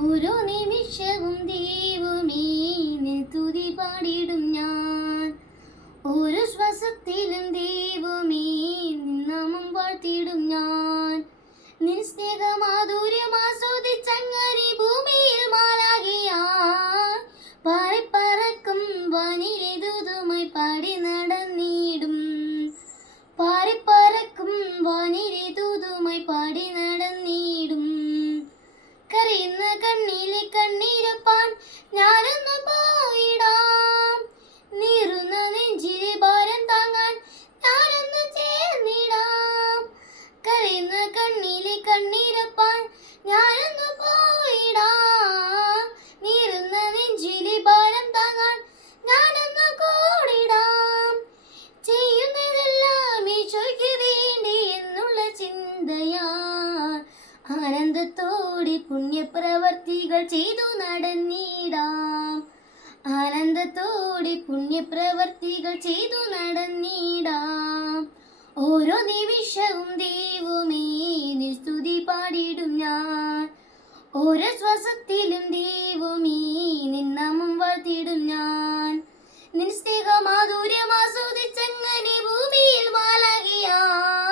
ഓരോ നിമിഷവും ദൈവമേ നിൻ തുതി പാടിടും ഞാൻ. ഓരോ ശ്വാസത്തിലും ദൈവമേ നിൻ നാമം വാഴ്ത്തിടും ഞാൻ. നിൻ സ്നേഹമാധുര്യം ആസ്വദിച്ചങ്ങനെ ഭൂമിയിൽ മാലാഖയായി പാറിപ്പറക്കും വാനിലെ ദൂതുമായി പാടി നടന്നിടും. പാറിപ്പറക്കും വാനിലെ ദൂതുമായി പാടി നടന്നിടും. കരയുന്ന കണ്ണിലെ കണ്ണീരപ്പാൻ ഞാനൊന്നു പോയിടാം. നീറുന്ന നെഞ്ചിലെ ഭാരം താങ്ങാൻ ഞാനൊന്നു ചേർന്നിടാം. കരയുന്ന കണ്ണിലെ കണ്ണീരപ്പാൻ ഞാനൊന്നു പോയിടാം. നീറുന്ന നെഞ്ചിലെ ഭാരം താങ്ങാൻ ഞാനൊന്നു കൂടിടാം. ചെയ്യുന്നതെല്ലാം ഈശോയ്ക്ക് വേണ്ടി എന്നുള്ള ചിന്തയാ ആനന്ദത്തോടെ പുണ്യപ്രവർത്തികൾ ചെയ്തു നടന്നിടാം. ആനന്ദത്തോടെ പുണ്യപ്രവർത്തികൾ ചെയ്തു നടന്നിടാം. ഓരോ നിമിഷവും ദൈവമേ നിൻ സ്തുതി പാടിടും ഞാൻ. ഓരോ ശ്വാസത്തിലും ദൈവമേ നിൻ നാമം വാഴ്ത്തിടും ഞാൻ. നിൻ സ്നേഹമാധുര്യം ആസ്വദിച്ചങ്ങനെ ഭൂമിയിൽ മാലാഖയായി